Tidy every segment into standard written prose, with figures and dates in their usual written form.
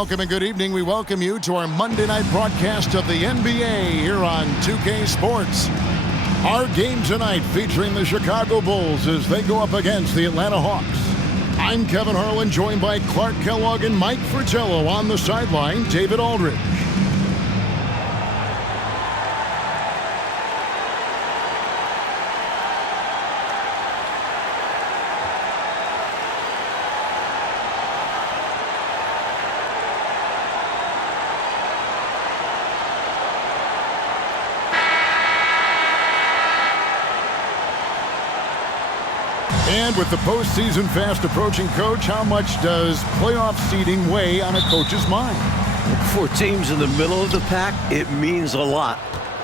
Welcome and good evening. We welcome you to our Monday night broadcast of the NBA here on 2K Sports. Our game tonight featuring the Chicago Bulls as they go up against the Atlanta Hawks. I'm Kevin Harlan, joined by Clark Kellogg and Mike Fratello on the sideline, David Aldridge. And with the postseason fast approaching, Coach, how much does playoff seeding weigh on a coach's mind? For teams in the middle of the pack, it means a lot.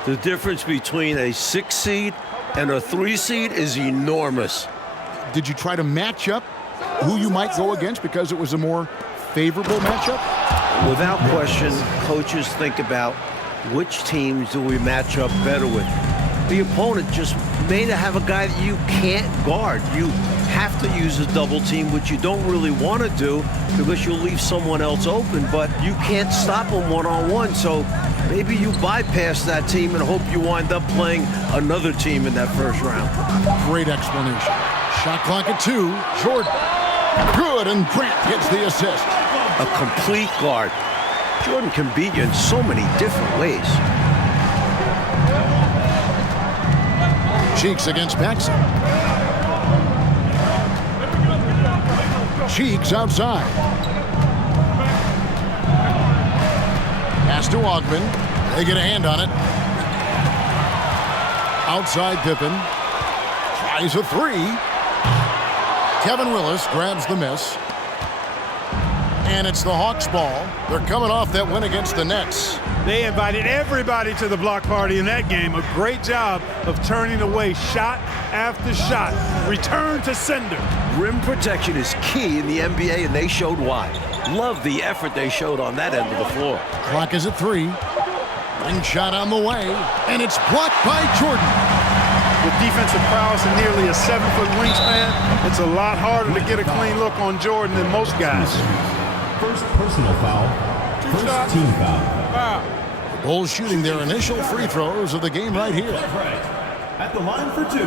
The difference between a 6 seed and a 3 seed is enormous. Did you try to match up who you might go against because it was a more favorable matchup? Without question, coaches think about which teams do we match up better with. The opponent just may have a guy that you can't guard. You have to use a double team, which you don't really want to do because you'll leave someone else open, but you can't stop them one-on-one. So maybe you bypass that team and hope you wind up playing another team in that first round. Great explanation. Shot clock at 2. Jordan. Good, and Grant gets the assist. A complete guard. Jordan can beat you in so many different ways. Cheeks against Paxson. Cheeks outside. Pass to Ogden. They get a hand on it. Outside Pippen. Tries a 3. Kevin Willis grabs the miss. And it's the Hawks ball. They're coming off that win against the Nets. They invited everybody to the block party in that game. A great job of turning away shot after shot. Return to sender. Rim protection is key in the NBA, and they showed why. Love the effort they showed on that end of the floor. Clock is at 3. Ring shot on the way, and it's blocked by Jordan. With defensive prowess and nearly a 7-foot wingspan, it's a lot harder to get a clean look on Jordan than most guys. First personal foul, first team foul. The Bulls shooting their initial free throws of the game right here. At the line for 2.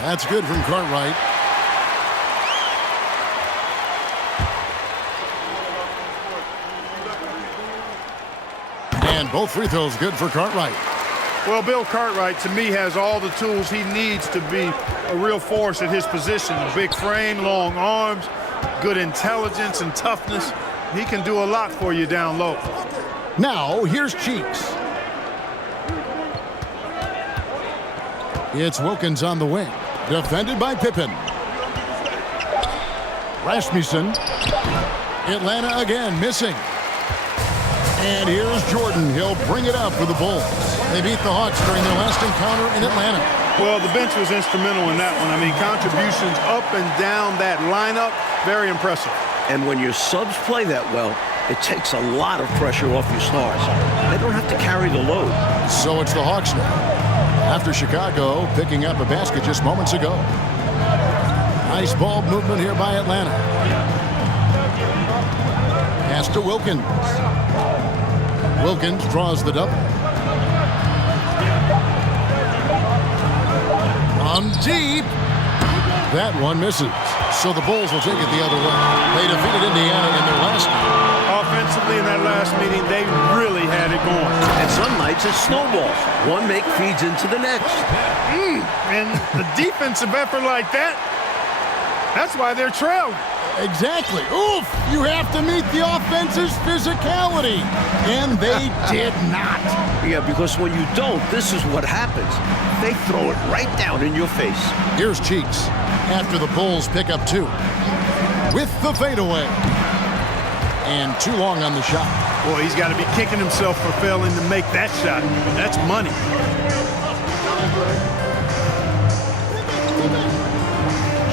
That's good from Cartwright. And both free throws good for Cartwright. Well, Bill Cartwright, to me, has all the tools he needs to be a real force at his position. A big frame, long arms, good intelligence and toughness. He can do a lot for you down low. Now, here's Cheeks. It's Wilkins on the wing. Defended by Pippen. Rasmussen. Atlanta again, missing. And here's Jordan. He'll bring it up for the Bulls. They beat the Hawks during their last encounter in Atlanta. Well, the bench was instrumental in that one. I mean, contributions up and down that lineup, very impressive. And when your subs play that well, it takes a lot of pressure off your stars. They don't have to carry the load. So it's the Hawks now. After Chicago picking up a basket just moments ago. Nice ball movement here by Atlanta. Pass to Wilkins. Wilkins draws the double. On deep. That one misses. So the Bulls will take it the other way. They defeated Indiana in their last game. Offensively in that last meeting, they really had it going. And some nights it snowballs. One make feeds into the next. And the defensive effort like that, that's why they're trailing. Exactly. Oof! You have to meet the offense's physicality. And they did not. Yeah, because when you don't, this is what happens. They throw it right down in your face. Here's Cheeks after the Bulls pick up 2. With the fadeaway. And too long on the shot. Boy, he's got to be kicking himself for failing to make that shot. That's money.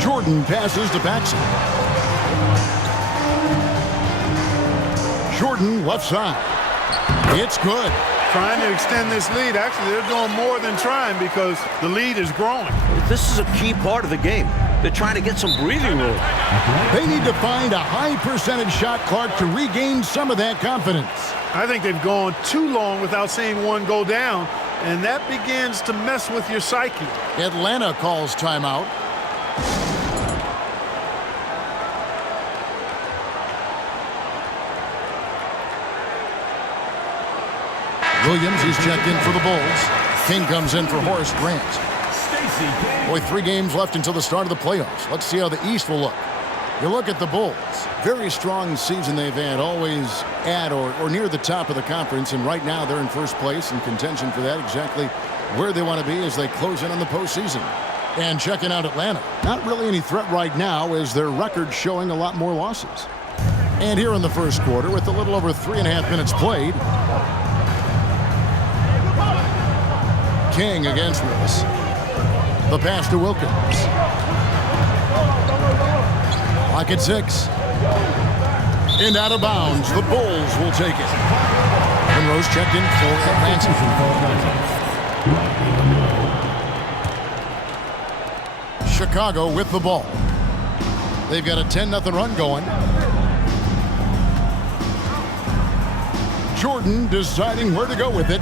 Jordan passes to Paxson. Jordan left side. It's good. Trying to extend this lead. Actually, they're doing more than trying because the lead is growing. This is a key part of the game. They're trying to get some breathing room. They need to find a high percentage shot, Clark, to regain some of that confidence. I think they've gone too long without seeing one go down, and that begins to mess with your psyche. Atlanta calls timeout. Williams, he's checked in for the Bulls. King comes in for Horace Grant. Stacey. Boy, 3 games left until the start of the playoffs. Let's see how the East will look. You look at the Bulls. Very strong season they've had, always at or near the top of the conference, and right now they're in first place in contention for that, exactly where they want to be as they close in on the postseason. And checking out Atlanta. Not really any threat right now as their record showing a lot more losses. And here in the first quarter, with a little over 3.5 minutes played, King against Willis. The pass to Wilkins. Clock at 6. And out of bounds. The Bulls will take it. Monroe's checked in for Atlanta. Chicago with the ball. They've got a 10-0 run going. Jordan deciding where to go with it.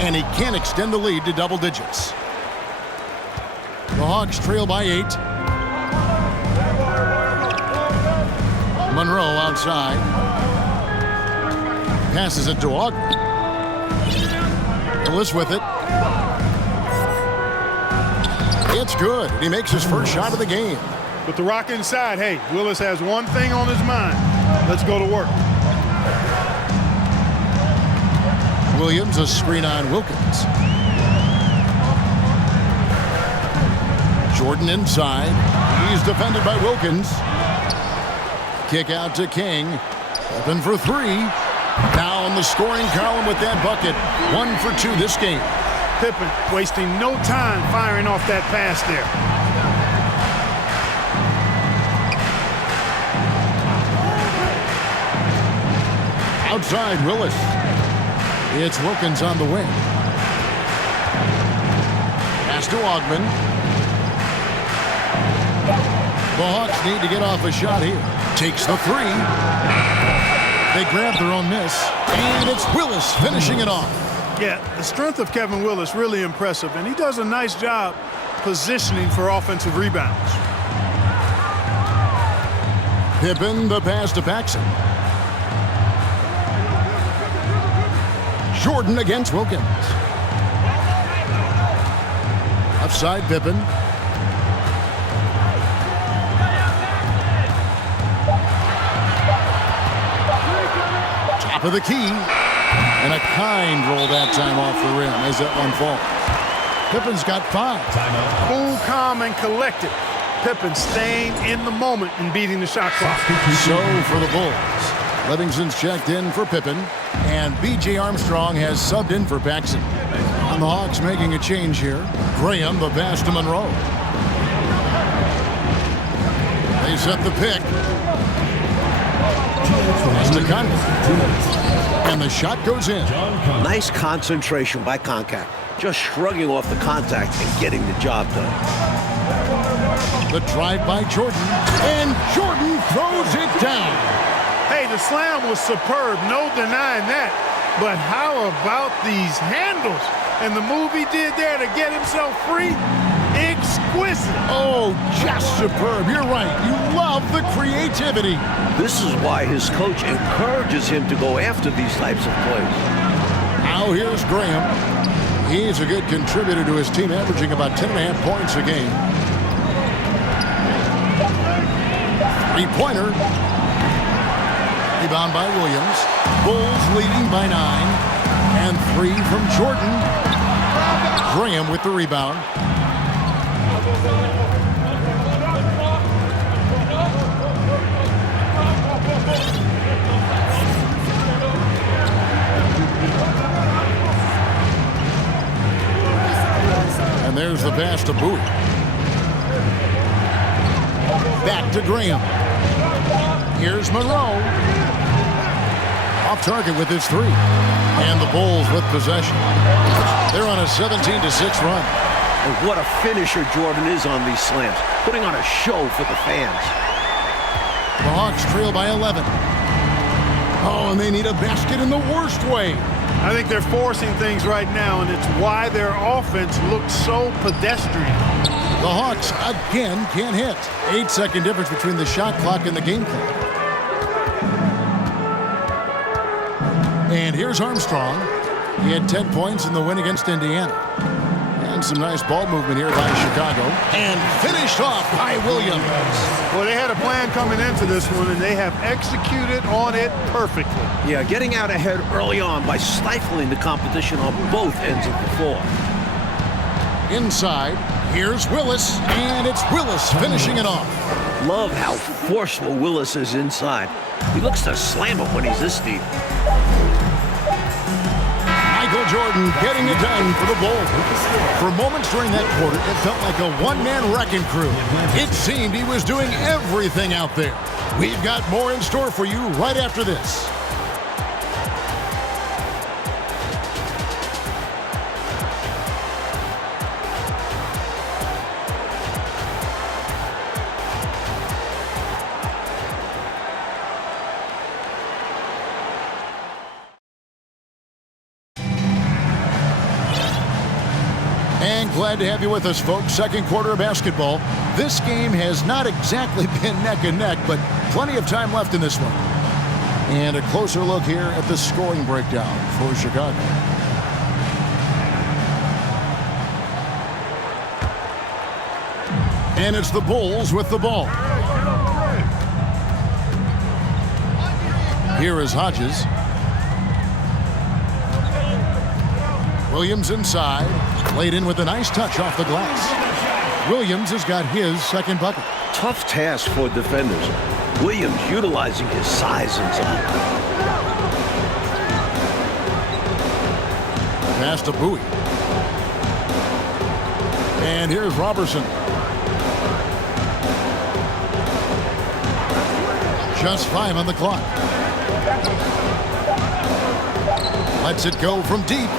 And he can't extend the lead to double digits. The Hawks trail by 8. Monroe outside. Passes it to Ogden. Willis with it. It's good. He makes his first shot of the game. With the rock inside, hey, Willis has one thing on his mind. Let's go to work. Williams, a screen on Wilkins. Jordan inside. He's defended by Wilkins. Kick out to King. Open for 3. Down the scoring column with that bucket. 1 for 2 this game. Pippen wasting no time firing off that pass there. Outside, Willis. It's Wilkins on the wing. Pass to Ogden. The Hawks need to get off a shot here. Takes the 3. They grab their own miss. And it's Willis finishing it off. Yeah, the strength of Kevin Willis really impressive, and he does a nice job positioning for offensive rebounds. Pippen, the pass to Paxson. Jordan against Wilkins. Offside, Pippen. Top of the key. And a kind roll that time off the rim as that one falls. Pippen's got 5. Cool, calm, and collected. Pippen staying in the moment and beating the shot clock. So for the Bulls, Livingston's checked in for Pippen, and B.J. Armstrong has subbed in for Paxson. And the Hawks making a change here. Graham, the pass to Monroe. They set the pick. Pass to Conley. And the shot goes in. Nice concentration by Concact. Just shrugging off the contact and getting the job done. The drive by Jordan. And Jordan throws it down. Hey, the slam was superb. No denying that. But how about these handles? And the move he did there to get himself free? Exquisite. Oh, just superb. You're right. You love the creativity. This is why his coach encourages him to go after these types of plays. Now here's Graham. He's a good contributor to his team, averaging about 10.5 points a game. 3-pointer. Rebound by Williams. Bulls leading by 9. And 3 from Jordan. Graham with the rebound. And there's the pass to Bowie. Back to Graham. Here's Monroe. Off target with his three. And the Bulls with possession. They're on a 17-6 run. And what a finisher Jordan is on these slams. Putting on a show for the fans. The Hawks trail by 11. Oh, and they need a basket in the worst way. I think they're forcing things right now, and it's why their offense looks so pedestrian. The Hawks again can't hit. 8-second difference between the shot clock and the game clock. And here's Armstrong. He had 10 points in the win against Indiana. And some nice ball movement here by Chicago. And finished off by Williams. Well, they had a plan coming into this one, and they have executed on it perfectly. Yeah, getting out ahead early on by stifling the competition on both ends of the floor. Inside, here's Willis, and it's Willis finishing it off. Love how forceful Willis is inside. He looks to slam him when he's this deep. Michael Jordan getting it done for the Bulls. For moments during that quarter, it felt like a one-man wrecking crew. It seemed he was doing everything out there. We've got more in store for you right after this. And glad to have you with us, folks. Second quarter of basketball. This game has not exactly been neck and neck, but plenty of time left in this one. And a closer look here at the scoring breakdown for Chicago. And it's the Bulls with the ball. Here is Hodges. Williams inside. Laid in with a nice touch off the glass. Williams has got his second bucket. Tough task for defenders. Williams utilizing his size inside. Pass to Bowie. And here's Robertson. Just 5 on the clock. Lets it go from deep.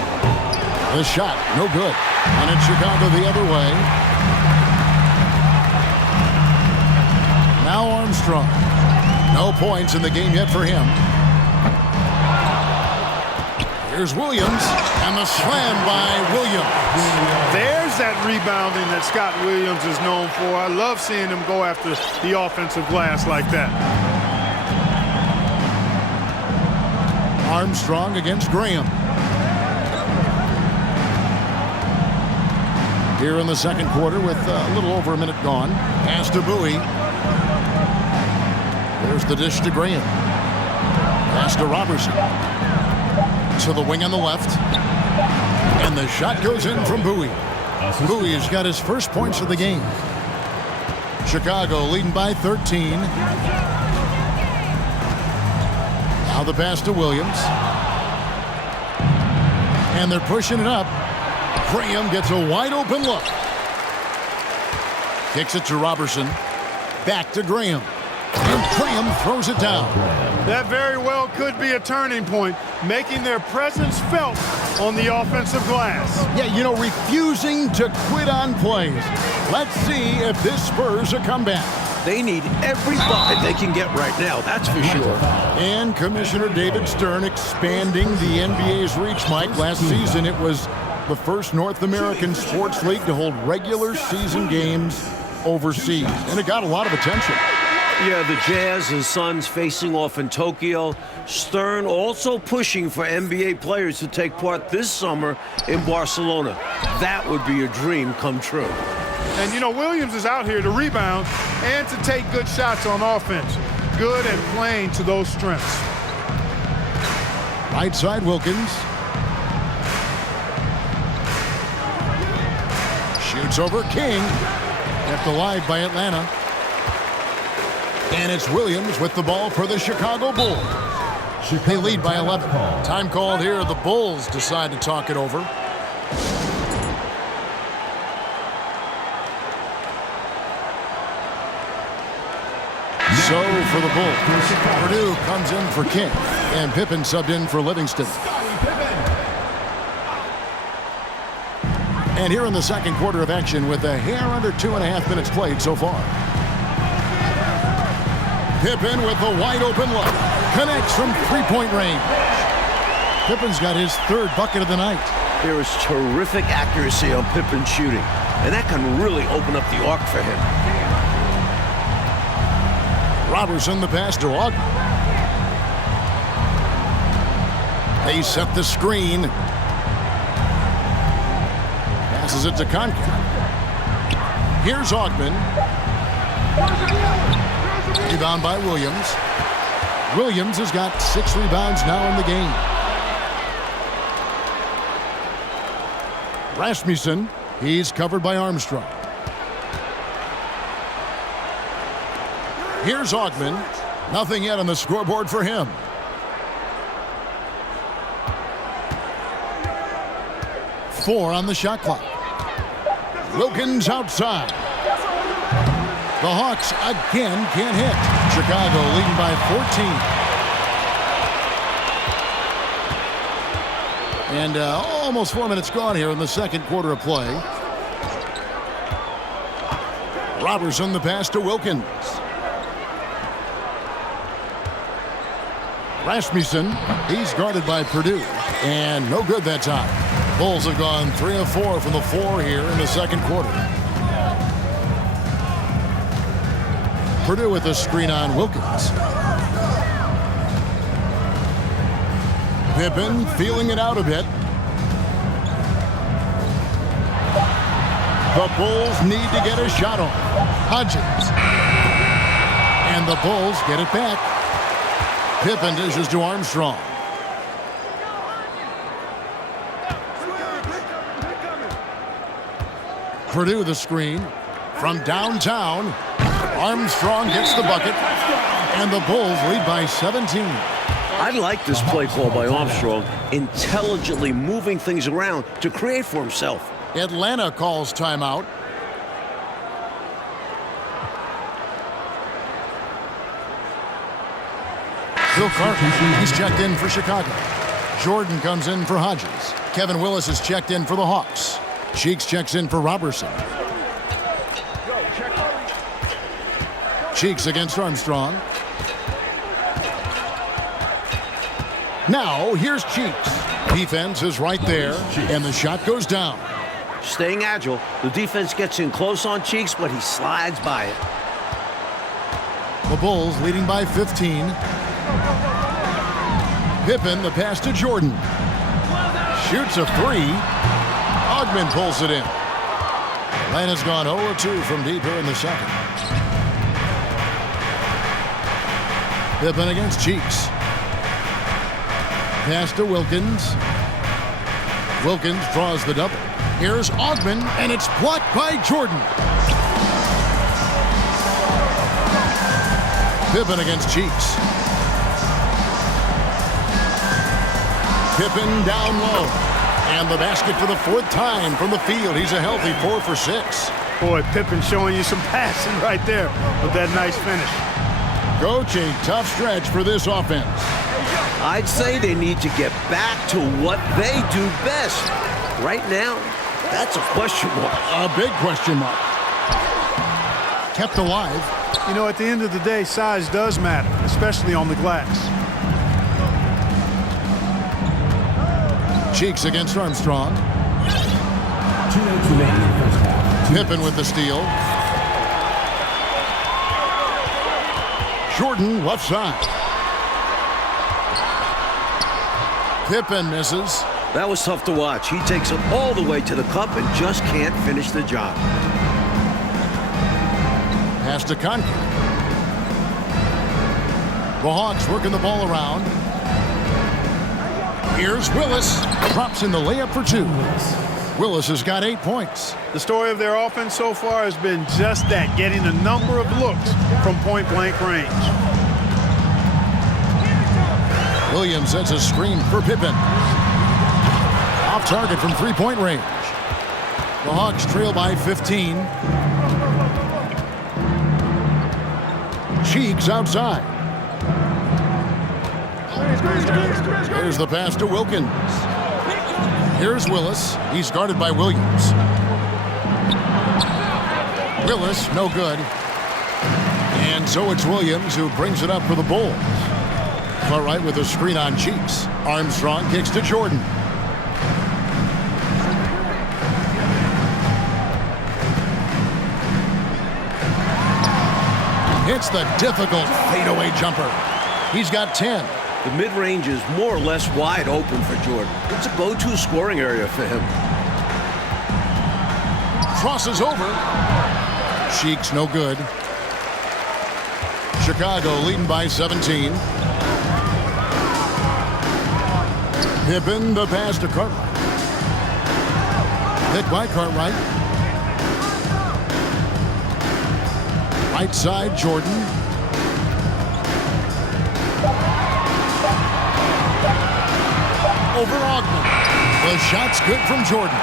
The shot, no good. And it's Chicago the other way. Now Armstrong. No points in the game yet for him. Here's Williams, and the slam by Williams. There's that rebounding that Scott Williams is known for. I love seeing him go after the offensive glass like that. Armstrong against Graham. Here in the second quarter with a little over a minute gone. Pass to Bowie. There's the dish to Graham. Pass to Robertson. To the wing on the left. And the shot goes in from Bowie. Bowie has got his first points of the game. Chicago leading by 13. Now the pass to Williams. And they're pushing it up. Graham gets a wide open look. Kicks it to Robertson. Back to Graham. And Graham throws it down. That very well could be a turning point, making their presence felt on the offensive glass. Yeah, you know, refusing to quit on plays. Let's see if this spurs a comeback. They need every bucket they can get right now, that's for sure. And Commissioner David Stern expanding the NBA's reach, Mike. Last season, it was the first North American sports league to hold regular season games overseas. And it got a lot of attention. Yeah, the Jazz and Suns facing off in Tokyo. Stern also pushing for NBA players to take part this summer in Barcelona. That would be a dream come true. And, you know, Williams is out here to rebound and to take good shots on offense. Good at playing to those strengths. Right side, Wilkins. Shoots over King. Kept alive by Atlanta. And it's Williams with the ball for the Chicago Bulls. They lead by 11. Time called here. The Bulls decide to talk it over. So for the Bulls, Purdue comes in for King, and Pippen subbed in for Livingston. And here in the second quarter of action with a hair under 2.5 minutes played so far. Pippen with the wide open look. Connects from three-point range. Pippen's got his third bucket of the night. There is terrific accuracy on Pippen's shooting, and that can really open up the arc for him. Robertson the pass to Ogden. They set the screen. Passes it to Concat. Here's Ogden. Rebound by Williams. Williams has got 6 rebounds now in the game. Rasmussen, he's covered by Armstrong. Here's Ogden. Nothing yet on the scoreboard for him. Four on the shot clock. Wilkins outside. The Hawks again can't hit. Chicago leading by 14. And almost 4 minutes gone here in the second quarter of play. Robertson the pass to Wilkins. Rasmussen, he's guarded by Purdue. And no good that time. Bulls have gone 3 of 4 from the floor here in the second quarter. Purdue with a screen on Wilkins. Pippen feeling it out a bit. The Bulls need to get a shot on. Hodges. And the Bulls get it back. Pippen dishes to Armstrong. Purdue the screen. From downtown, Armstrong gets the bucket. And the Bulls lead by 17. I like this play call by Armstrong, intelligently moving things around to create for himself. Atlanta calls timeout. Bill Carter, he's checked in for Chicago. Jordan comes in for Hodges. Kevin Willis is checked in for the Hawks. Cheeks checks in for Robertson. Cheeks against Armstrong. Now, here's Cheeks. Defense is right there, and the shot goes down. Staying agile, the defense gets in close on Cheeks, but he slides by it. The Bulls leading by 15. Pippen, the pass to Jordan. Shoots a 3. Ogden pulls it in. Atlanta's gone 0-2 from deep here in the second. Pippen against Cheeks. Pass to Wilkins. Wilkins draws the double. Here's Ogden, and it's blocked by Jordan. Pippen against Cheeks. Pippen down low. And the basket for the 4th time from the field. He's a healthy 4 for 6. Boy, Pippen showing you some passing right there with that nice finish. Coach, a tough stretch for this offense. I'd say they need to get back to what they do best. Right now, that's a question mark. A big question mark. Kept alive. You know, at the end of the day, size does matter, especially on the glass. Cheeks against Armstrong. 2:08 to make in the first half. Pippen with the steal. Jordan left side. Pippen misses. That was tough to watch. He takes it all the way to the cup and just can't finish the job. Pass to Concat. The Hawks working the ball around. Here's Willis. Drops in the layup for 2. Willis has got 8 points. The story of their offense so far has been just that, getting a number of looks from point-blank range. Williams sets a screen for Pippen. Off target from three-point range. The Hawks trail by 15. Cheeks outside. Here's the pass to Wilkins. Here's Willis. He's guarded by Williams. Willis, no good. And so it's Williams who brings it up for the Bulls. Cartwright with a screen on Cheeks. Armstrong kicks to Jordan. Hits the difficult fadeaway jumper. He's got 10. The mid-range is more or less wide open for Jordan. It's a go-to scoring area for him. Crosses over. Cheeks no good. Chicago leading by 17. Pippen the pass to Cartwright. Hit by Cartwright. Right side, Jordan. Over Ogden. The shot's good from Jordan.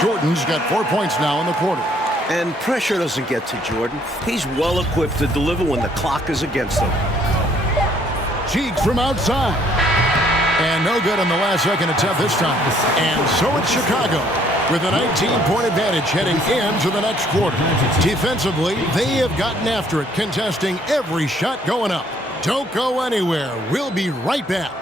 Jordan's got 4 points now in the quarter. And pressure doesn't get to Jordan. He's well equipped to deliver when the clock is against him. Cheeks from outside. And no good on the last second attempt this time. And so it's Chicago with a 19-point advantage heading into the next quarter. Defensively, they have gotten after it, contesting every shot going up. Don't go anywhere. We'll be right back.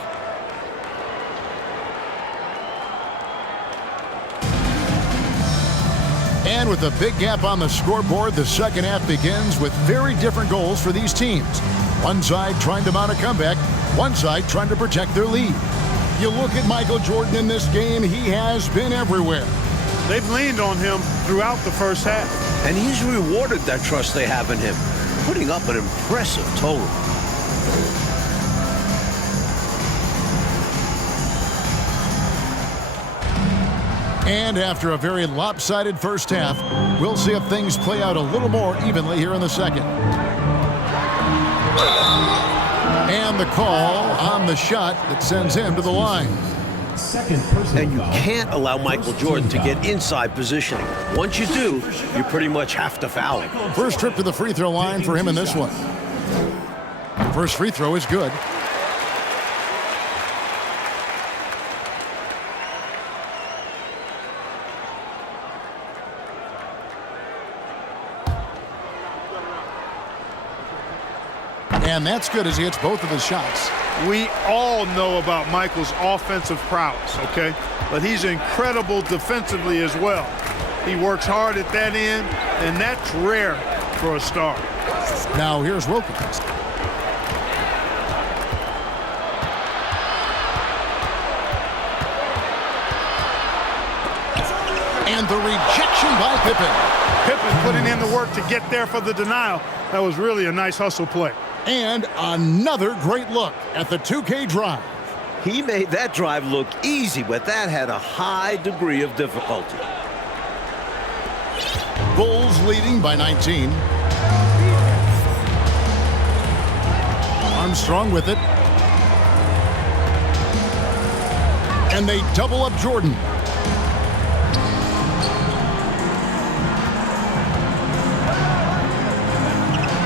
And with a big gap on the scoreboard, the second half begins with very different goals for these teams. One side trying to mount a comeback, one side trying to protect their lead. You look at Michael Jordan in this game, he has been everywhere. They've leaned on him throughout the first half. And he's rewarded that trust they have in him, putting up an impressive total. And after a very lopsided first half, we'll see if things play out a little more evenly here in the second. And the call on the shot that sends him to the line. And you can't allow Michael Jordan to get inside positioning. Once you do, you pretty much have to foul him. First trip to the free throw line for him in this one. First free throw is good. And that's good as he hits both of his shots. We all know about Michael's offensive prowess, okay? But he's incredible defensively as well. He works hard at that end, and that's rare for a star. Now here's Wilkins. And the rejection by Pippen. Pippen putting in the work to get there for the denial. That was really a nice hustle play. And another great look at the 2K drive. He made that drive look easy, but that had a high degree of difficulty. Bulls leading by 19. Armstrong with it. And they double up Jordan.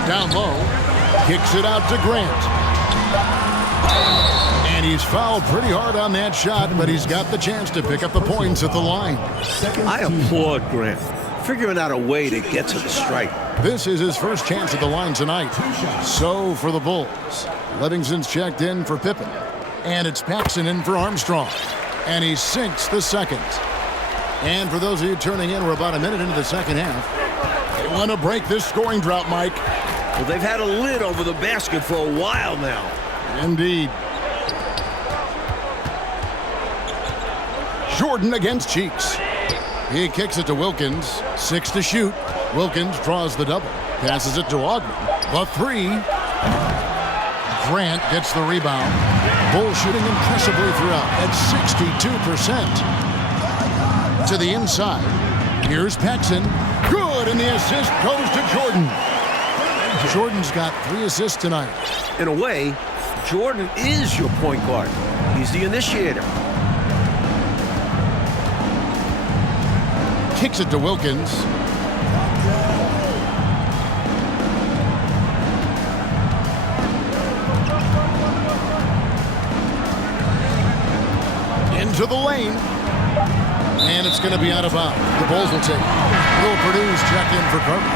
Down low. Kicks it out to Grant. And he's fouled pretty hard on that shot, but he's got the chance to pick up the points at the line. I applaud Grant, figuring out a way to get to the strike. This is his first chance at the line tonight. So for the Bulls, Livingston's checked in for Pippen. And it's Paxson in for Armstrong. And he sinks the second. And for those of you turning in, we're about a minute into the second half. They want to break this scoring drought, Mike. Well, they've had a lid over the basket for a while now. Indeed. Jordan against Cheeks. He kicks it to Wilkins. 6 to shoot. Wilkins draws the double. Passes it to Ogden. The three. Grant gets the rebound. Bulls shooting impressively throughout at 62%. To the inside. Here's Paxson. Good, and the assist goes to Jordan. Jordan's got 3 assists tonight. In a way, Jordan is your point guard. He's the initiator. Kicks it to Wilkins. to the lane. And it's going to be out of bounds. The Bulls will take it. Will Purdue's checked in for Carter.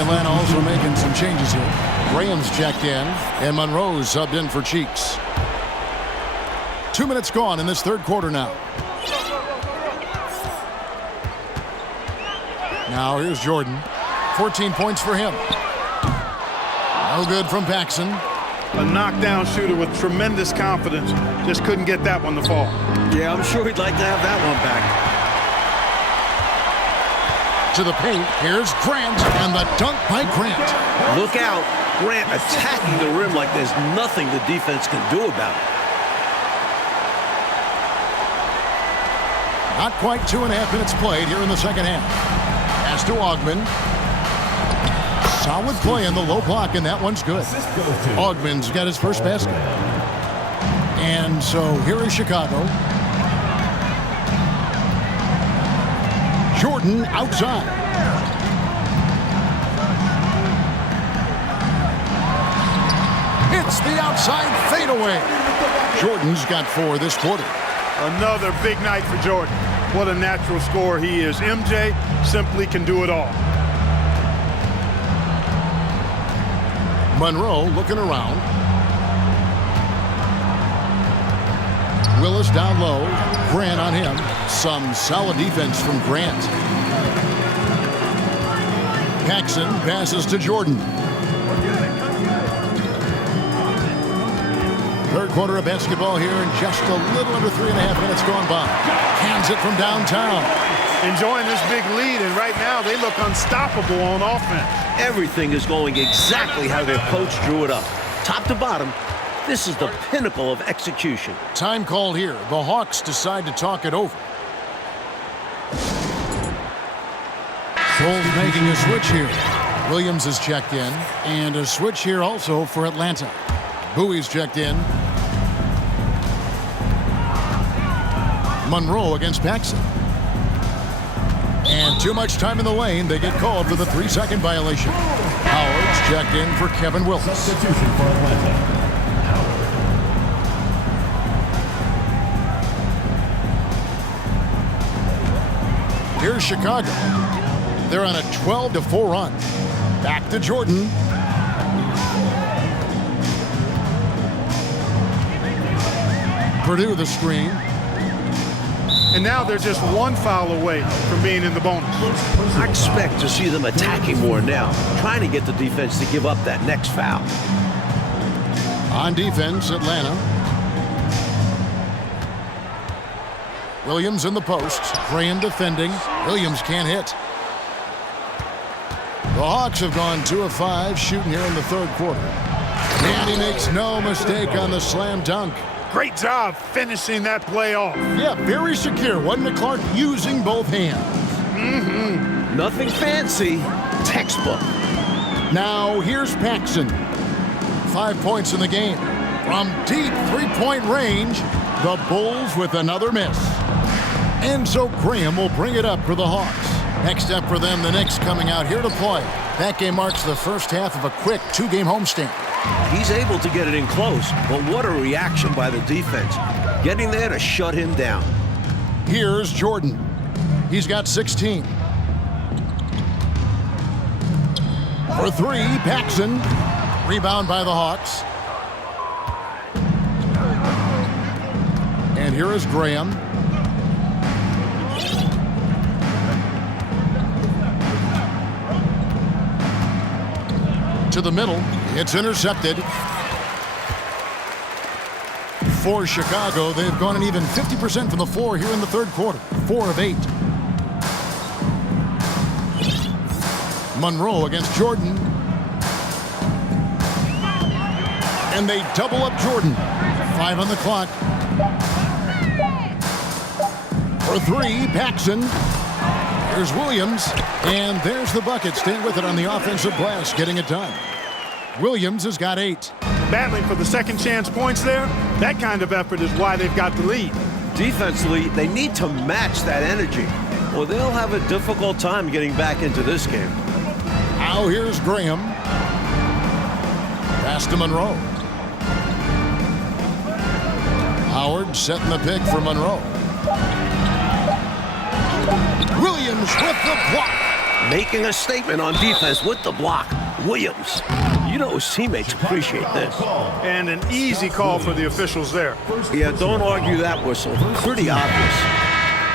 Atlanta also making some changes here. Graham's checked in, and Monroe's subbed in for Cheeks. 2 minutes gone in this third quarter now. Now here's Jordan. 14 points for him. No good from Paxson. A knockdown shooter with tremendous confidence. Just couldn't get that one to fall. Yeah, I'm sure he'd like to have that one back. To the paint, here's Grant, and the dunk by Grant. Look out. Grant attacking the rim like there's nothing the defense can do about it. Not quite 2.5 minutes played here in the second half. Pass to Augman. Solid play in the low block, and that one's good. Augman's got his first basket. And so here is Chicago. Jordan outside. It's the outside fadeaway. Jordan's got 4 this quarter. Another big night for Jordan. What a natural scorer he is. MJ simply can do it all. Monroe looking around. Willis down low. Grant on him. Some solid defense from Grant. Paxson passes to Jordan. Third quarter of basketball here, and just a little under 3.5 minutes gone by. Hands it from downtown. Enjoying this big lead, and right now they look unstoppable on offense. Everything is going exactly how their coach drew it up. Top to bottom, this is the pinnacle of execution. Time called here. The Hawks decide to talk it over. Bulls making a switch here. Williams is checked in, and a switch here also for Atlanta. Bowie's checked in. Monroe against Paxson. And too much time in the lane. They get called for the 3-second violation. Howard's checked in for Kevin Willis. Substitution for Atlanta. Here's Chicago. They're on a 12-4 run. Back to Jordan. Purdue the screen. And now they're just one foul away from being in the bonus. I expect to see them attacking more now, trying to get the defense to give up that next foul. On defense, Atlanta. Williams in the post. Graham defending. Williams can't hit. The Hawks have gone 2 of 5 shooting here in the third quarter. And he makes no mistake on the slam dunk. Great job finishing that play off. Yeah, very secure. Wasn't it, Clark? Using both hands. Nothing fancy. Textbook. Now here's Paxson. 5 points in the game. From deep three-point range, the Bulls with another miss. And so Graham will bring it up for the Hawks. Next up for them, the Knicks coming out here to play. That game marks the first half of a quick 2-game homestand. He's able to get it in close, but what a reaction by the defense. Getting there to shut him down. Here's Jordan. He's got 16. For 3, Paxson. Rebound by the Hawks. And here is Graham. To the middle. It's intercepted. For Chicago, they've gone an even 50% from the floor here in the third quarter. 4 of 8. Monroe against Jordan. And they double up Jordan. 5 on the clock. For 3, Paxson. Here's Williams. And there's the bucket. Staying with it on the offensive glass, getting it done. Williams has got 8. Battling for the second chance points there. That kind of effort is why they've got the lead. Defensively, they need to match that energy, or they'll have a difficult time getting back into this game. Now here's Graham. Pass to Monroe. Howard setting the pick for Monroe. Williams with the block. Making a statement on defense with the block. Williams. You know his teammates appreciate this. And an easy call for the officials there. Yeah, don't argue that whistle. Pretty obvious.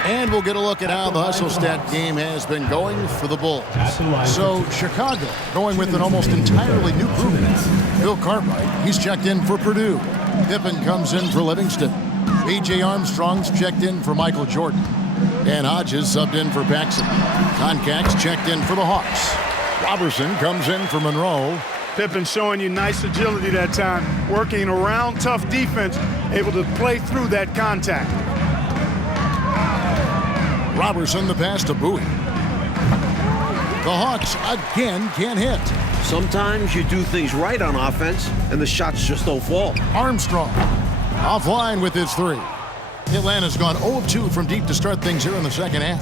And we'll get a look at how the hustle stat game has been going for the Bulls. So Chicago going with an almost entirely new group. Bill Cartwright, he's checked in for Purdue. Pippen comes in for Livingston. B.J. Armstrong's checked in for Michael Jordan. And Hodges subbed in for Paxson. Concax checked in for the Hawks. Robertson comes in for Monroe. Pippen showing you nice agility that time, working around tough defense, able to play through that contact. Robertson the pass to Bowie. The Hawks again can't hit. Sometimes you do things right on offense, and the shots just don't fall. Armstrong offline with his three. Atlanta's gone 0 of 2 from deep to start things here in the second half.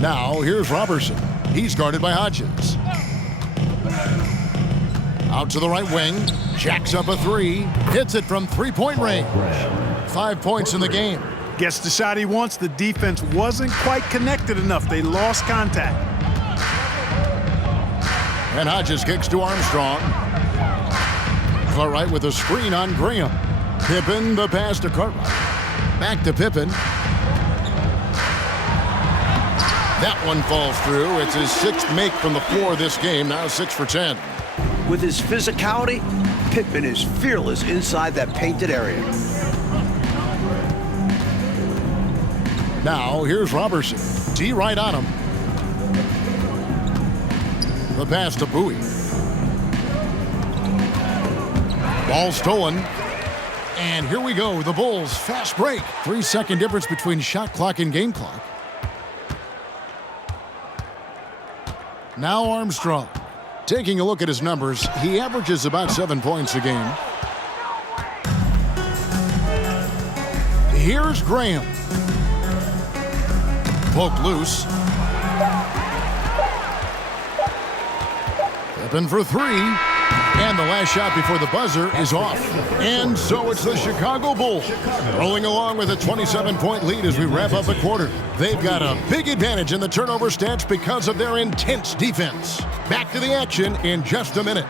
Now here's Robertson. He's guarded by Hodges. Out to the right wing. Jacks up a three. Hits it from three-point range. 5 points in the game. Gets the shot he wants. The defense wasn't quite connected enough. They lost contact. And Hodges kicks to Armstrong. Cartwright with a screen on Graham. Pippen the pass to Cartwright. Back to Pippen. That one falls through. It's his 6th make from the floor this game. Now 6 for 10. With his physicality, Pippen is fearless inside that painted area. Now here's Robertson. T right on him. The pass to Bowie. Ball stolen. And here we go. The Bulls fast break. 3-second difference between shot clock and game clock. Now Armstrong. Taking a look at his numbers, he averages about 7 points a game. Here's Graham. Poked loose. Pippen for three. And the last shot before the buzzer is off. And so it's the Chicago Bulls rolling along with a 27-point lead as we wrap up a quarter. They've got a big advantage in the turnover stats because of their intense defense. Back to the action in just a minute.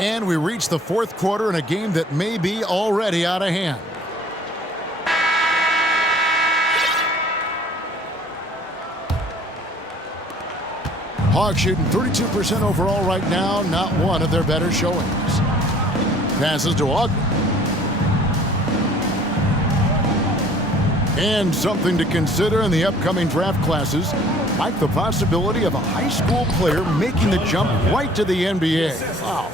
And we reach the fourth quarter in a game that may be already out of hand. Hawks shooting 32% overall right now, not one of their better showings. Passes to Ogden. And something to consider in the upcoming draft classes, like the possibility of a high school player making the jump right to the NBA. Wow.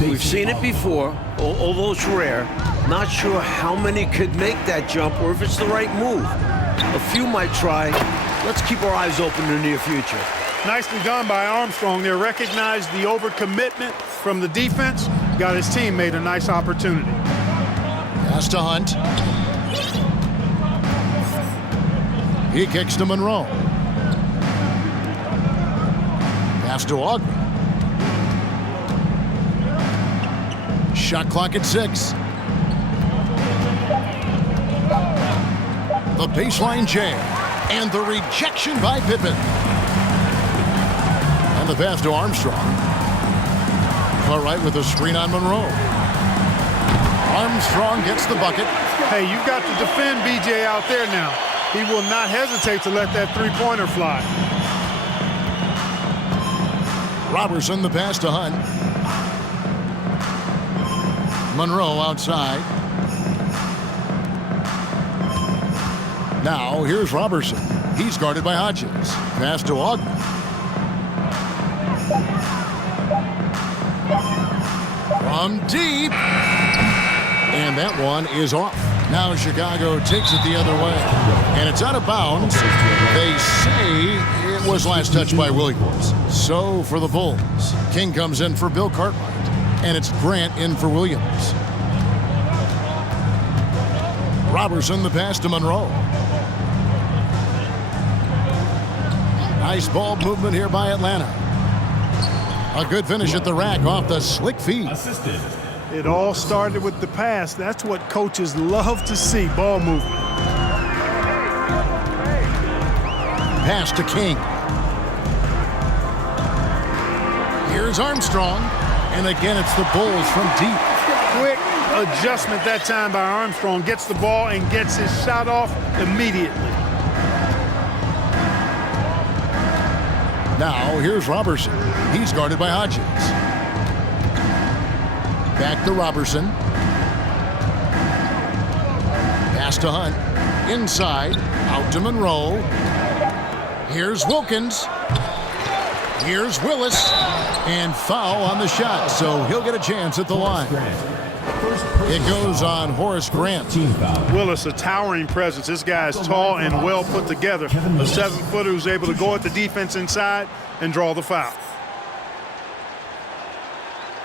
We've seen it before, although it's rare. Not sure how many could make that jump or if it's the right move. A few might try. Let's keep our eyes open in the near future. Nicely done by Armstrong there. Recognized the overcommitment from the defense. Got his teammate a nice opportunity. Pass to Hunt. He kicks to Monroe. Pass to Ogden. Shot clock at 6. The baseline jam. And the rejection by Pippen. And the pass to Armstrong. Cartwright with a screen on Monroe. Armstrong gets the bucket. Hey, you've got to defend BJ out there now. He will not hesitate to let that three-pointer fly. Robertson the pass to Hunt. Monroe outside. Now here's Robertson. He's guarded by Hodges. Pass to Ogden. From deep. And that one is off. Now Chicago takes it the other way. And it's out of bounds. They say it was last touched by Williams. So for the Bulls, King comes in for Bill Cartwright. And it's Grant in for Williams. Robertson the pass to Monroe. Nice ball movement here by Atlanta. A good finish at the rack off the slick feed. Assisted. It all started with the pass. That's what coaches love to see, ball movement. Pass to King. Here's Armstrong. And again, it's the Bulls from deep. Quick adjustment that time by Armstrong. Gets the ball and gets his shot off immediately. Now, here's Robertson. He's guarded by Hodges. Back to Robertson. Pass to Hunt. Inside. Out to Monroe. Here's Wilkins. Here's Willis. And foul on the shot, so he'll get a chance at the line. It goes on Horace Grant. Willis, a towering presence. This guy is tall and well put together. A 7-footer who's able to go at the defense inside and draw the foul.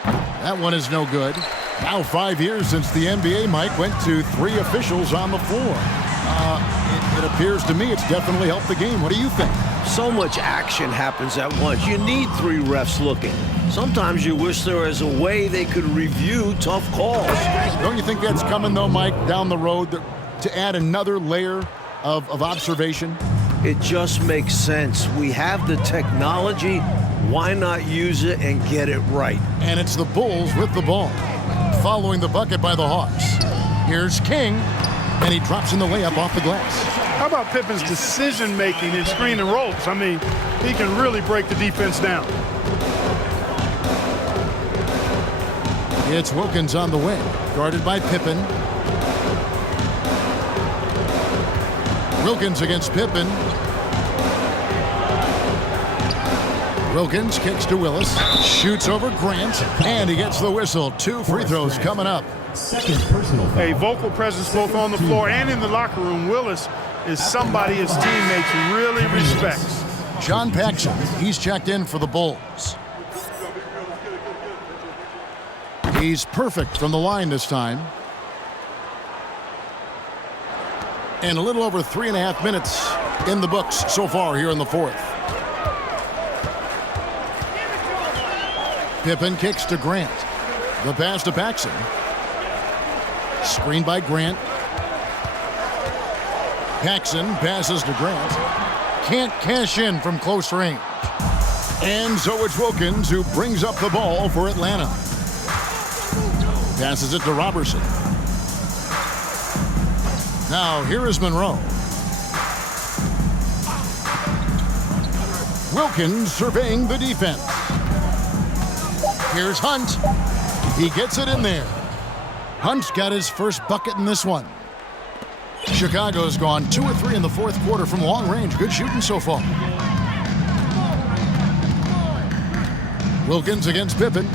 That one is no good. Now 5 years since the NBA, Mike, went to 3 officials on the floor. It appears to me it's definitely helped the game. What do you think? So much action happens at once. You need 3 refs looking. Sometimes you wish there was a way they could review tough calls. Don't you think that's coming, though, Mike, down the road to add another layer of observation? It just makes sense. We have the technology. Why not use it and get it right? And it's the Bulls with the ball, following the bucket by the Hawks. Here's King, and he drops in the layup off the glass. How about Pippen's decision-making in screen and rolls? I mean, he can really break the defense down. It's Wilkins on the wing, guarded by Pippen. Wilkins against Pippen. Wilkins kicks to Willis, shoots over Grant, and he gets the whistle. 2 free throws coming up. Second personal foul. A vocal presence both on the floor and in the locker room. Willis is somebody his teammates really respects. John Paxson, he's checked in for the Bulls. He's perfect from the line this time. And a little over 3.5 minutes in the books so far here in the 4th. Pippen kicks to Grant. The pass to Paxson. Screened by Grant. Paxson passes to Grant. Can't cash in from close range. And so it's Wilkins who brings up the ball for Atlanta. Passes it to Robertson. Now here is Monroe. Wilkins surveying the defense. Here's Hunt. He gets it in there. Hunt's got his first bucket in this one. Chicago's gone 2 or 3 in the 4th quarter from long range. Good shooting so far. Wilkins against Pippen.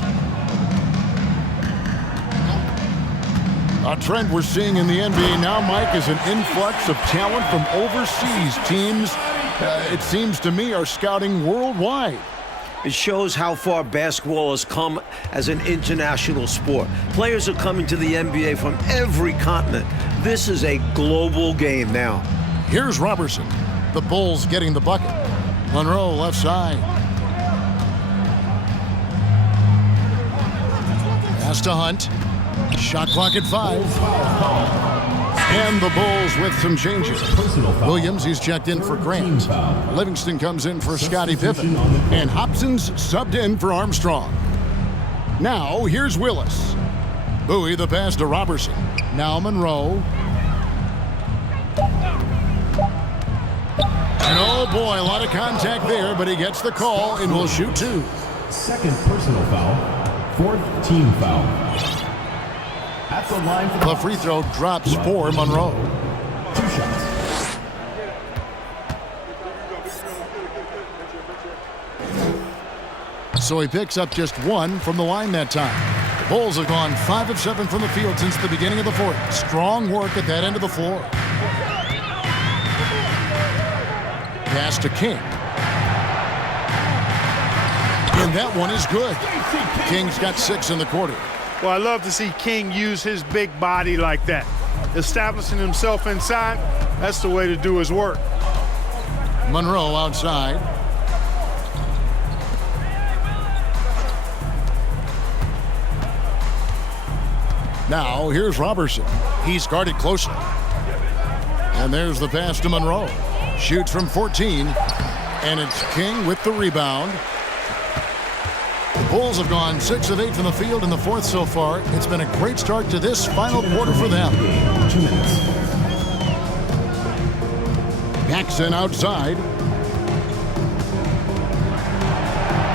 A trend we're seeing in the NBA now, Mike, is an influx of talent from overseas. Teams, it seems to me, are scouting worldwide. It shows how far basketball has come as an international sport. Players are coming to the NBA from every continent. This is a global game now. Here's Robertson. The Bulls getting the bucket. Monroe left side. Pass to Hunt. Shot clock at 5. And the Bulls with some changes. Williams, he's checked in for Grant. Livingston comes in for Scottie Pippen. And Hobson's subbed in for Armstrong. Now, here's Willis. Bowie, the pass to Robertson. Now Monroe. And oh boy, a lot of contact there, but he gets the call and will shoot 2. Second personal foul. 4th team foul. At the line for the free throw drops for Monroe. 2 shots. So he picks up just 1 from the line that time. The Bulls have gone 5 of 7 from the field since the beginning of the 4th. Strong work at that end of the floor. Pass to King. And that one is good. King's got 6 in the quarter. Well, I love to see King use his big body like that. Establishing himself inside, that's the way to do his work. Monroe outside. Now, here's Robertson. He's guarded closely. And there's the pass to Monroe. Shoots from 14. And it's King with the rebound. The Bulls have gone 6 of 8 from the field in the fourth so far. It's been a great start to this final quarter for them. 2 minutes. Paxson outside.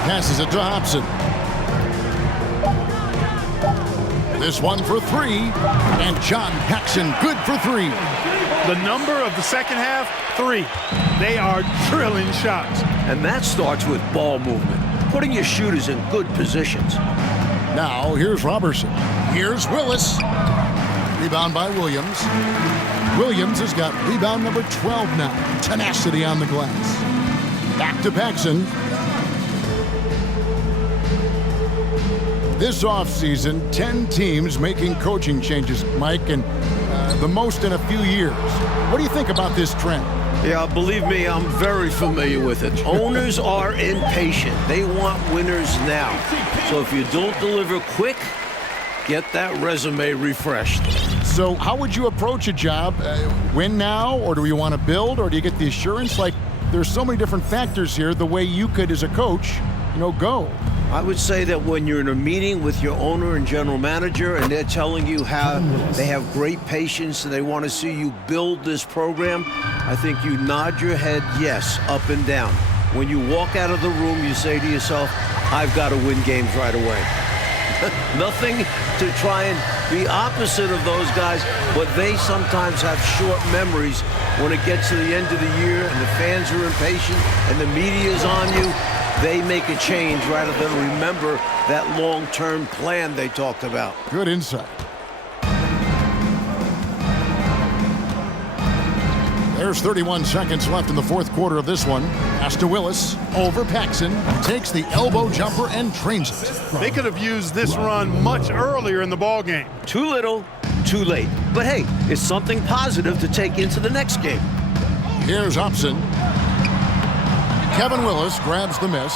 Passes it to Hobson. This one for 3. And John Paxson good for 3. The number of the second half, 3. They are drilling shots. And that starts with ball movement, putting your shooters in good positions. Now, here's Robertson. Here's Willis. Rebound by Williams. Williams has got rebound number 12 now. Tenacity on the glass. Back to Paxson. This offseason, 10 teams making coaching changes, Mike, and the most in a few years. What do you think about this trend? Yeah, believe me, I'm very familiar with it. Owners are impatient. They want winners now. So if you don't deliver quick, get that resume refreshed. So how would you approach a job? Win now, or do you want to build, or do you get the assurance? Like, there's so many different factors here, the way you could, as a coach, go. I would say that when you're in a meeting with your owner and general manager and they're telling you how they have great patience and they want to see you build this program, I think you nod your head yes, up and down. When you walk out of the room, you say to yourself, I've got to win games right away. Nothing to try and be opposite of those guys, but they sometimes have short memories when it gets to the end of the year and the fans are impatient and the media's on you. They make a change rather than remember that long-term plan they talked about. Good insight. There's 31 seconds left in the fourth quarter of this one. Pass to Willis. Over Paxson. Takes the elbow jumper and trains it. They could have used this run much earlier in the ball game. Too little, too late. But hey, it's something positive to take into the next game. Here's Hobson. Kevin Willis grabs the miss.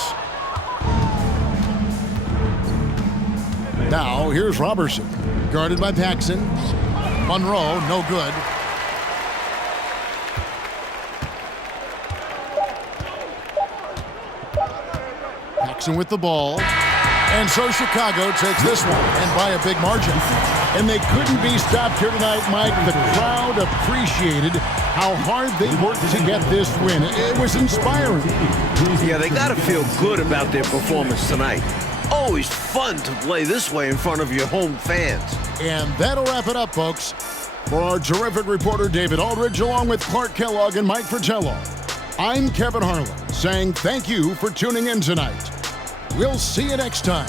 Now, here's Robertson. Guarded by Paxson. Monroe, no good. Paxson with the ball. And so Chicago takes this one, and by a big margin. And they couldn't be stopped here tonight, Mike. The crowd appreciated how hard they worked to get this win. It was inspiring. Yeah, they got to feel good about their performance tonight. Always fun to play this way in front of your home fans. And that'll wrap it up, folks. For our terrific reporter, David Aldridge, along with Clark Kellogg and Mike Fratello, I'm Kevin Harlan, saying thank you for tuning in tonight. We'll see you next time.